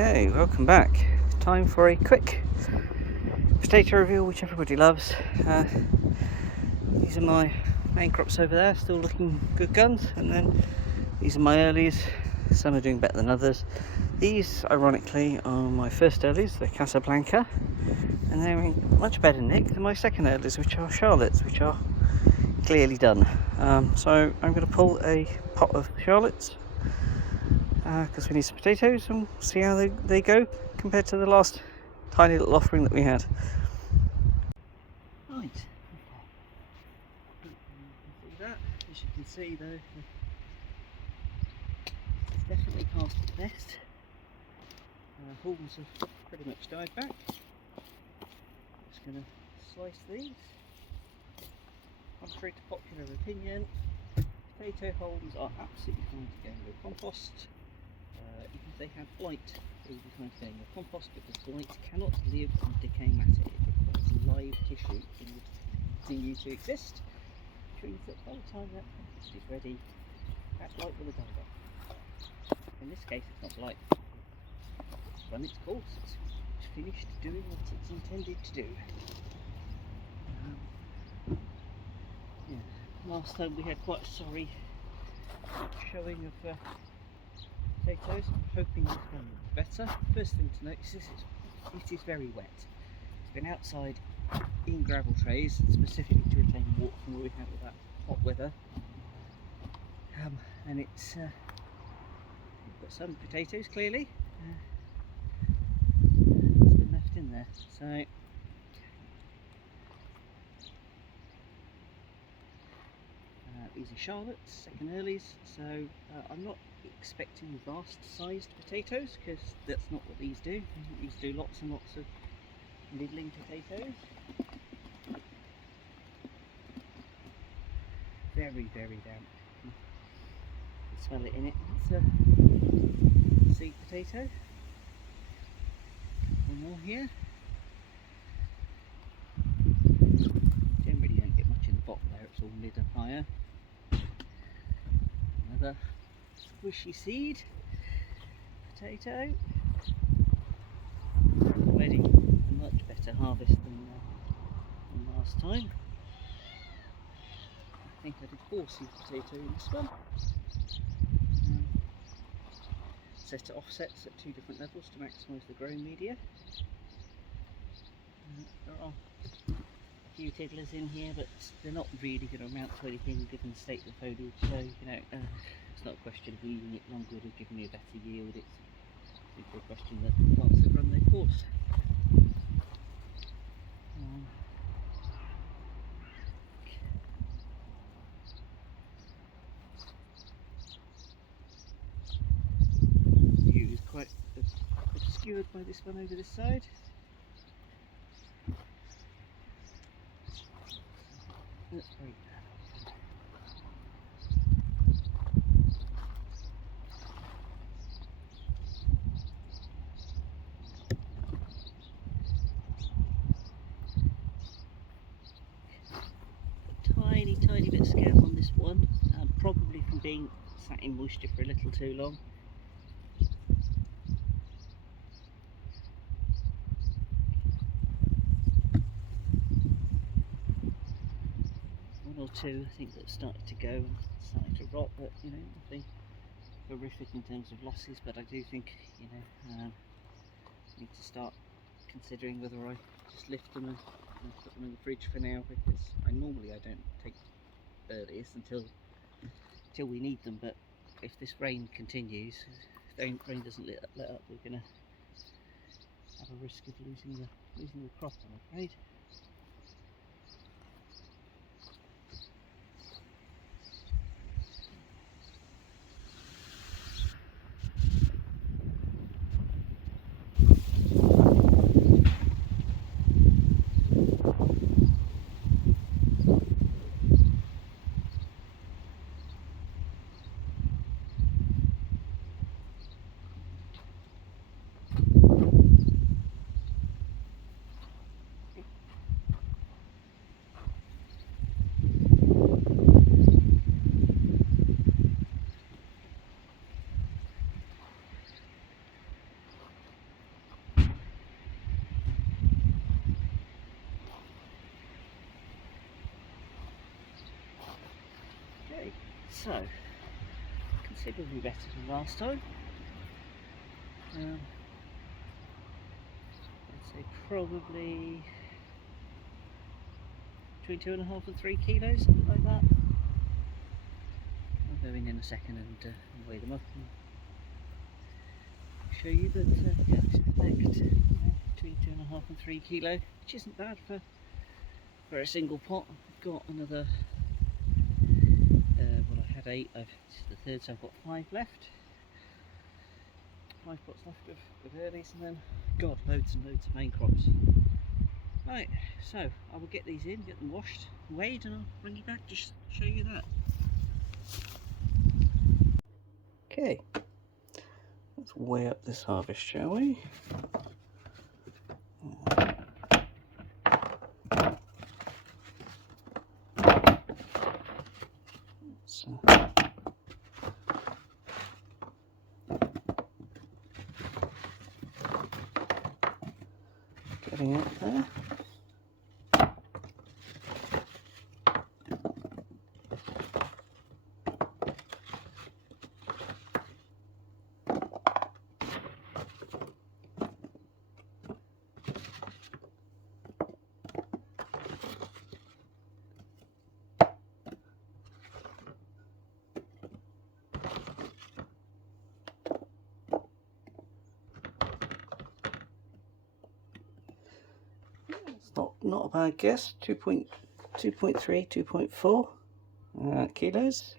Okay, welcome back. Time for a quick potato review, which everybody loves. These are my main crops over there, still looking good guns, and then these are my earlies. Some are doing better than others. These, ironically, are my first earlies, the Casablanca, and they're in much better nick than my second earlies, which are Charlottes, which are clearly done. So I'm going to pull a pot of Charlottes because we need some potatoes and see how they go compared to the last tiny little offering that we had. Right, see that? As you can see though, it's definitely past the best. Horns have pretty much died back. Just going to slice these. Contrary to popular opinion, potato hulls are absolutely fine to go in with compost. Even if they have blight, it will be fine to go in with compost because blight cannot live on decaying matter. It requires live tissue in order to continue to exist, which means that by the time that compost is ready, that blight will have died off. In this case, it's not blight. It's run its course. It's finished doing what it's intended to do. Last time we had quite a sorry showing of potatoes. I'm hoping this one will be better. First thing to notice is it is very wet. It's been outside in gravel trays specifically to retain water from where we had all that hot weather. And it's we've got some potatoes clearly. It's been left in there. So these are Charlottes, second earlies, so I'm not expecting vast sized potatoes because that's not what these do. These do lots and lots of middling potatoes. Very, very damp. You can smell it in it. It's a seed potato. One more here. Generally don't get much in the bottom there, it's all mid and higher. Another squishy seed potato. Already a much better harvest than last time. I think I did 4 seed potato in this one. Set offsets at 2 different levels to maximise the growing media. There are a few tiddlers in here, but they're not really going to amount to anything given the state of the foliage, so it's not a question of leaving it longer would have given me a better yield. It's simply a question that plants have run their course. The view is quite obscured by this one over this side. That's very bad. Tiny bit of scale on this one, probably from being sat in moisture for a little too long. One or two I think that started to go and started to rot, but nothing horrific in terms of losses. But I do think need to start considering whether I just lift them and put them in the fridge for now, because I don't take earlies until we need them. But if this rain continues, if the rain doesn't let up, we're going to have a risk of losing the crop, I'm afraid. So, considerably better than last time. I'd say probably between 2.5 and 3 kilos, something like that. I'll go in a second and weigh them up and show you that yeah, I expect between 2.5 and 3 kilo, which isn't bad for a single pot. I've got another, well, I had 8, this is the third, so I've got 5 left. 5 pots left of earlies, and then, God, loads and loads of main crops. Right, so I will get these in, get them washed, weighed, and I'll bring you back to show you that. Okay, let's weigh up this harvest, shall we? So, getting up there. Not a bad guess. 2.3, 2.4 kilos,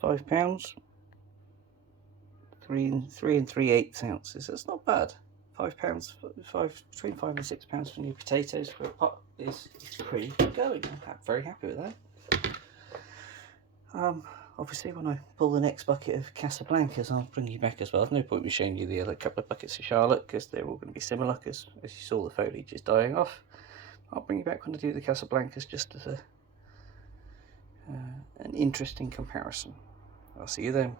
5 pounds, 3 and 3/8 ounces. That's not bad. 5 pounds, between 5 and 6 pounds for new potatoes for a pot is pretty good going. I'm very happy with that. Obviously, when I pull the next bucket of Casablancas, I'll bring you back as well. There's no point in me showing you the other couple of buckets of Charlotte because they're all going to be similar. Because as you saw, the foliage is dying off. I'll bring you back when I do the Casablancas, just as an interesting comparison. I'll see you then.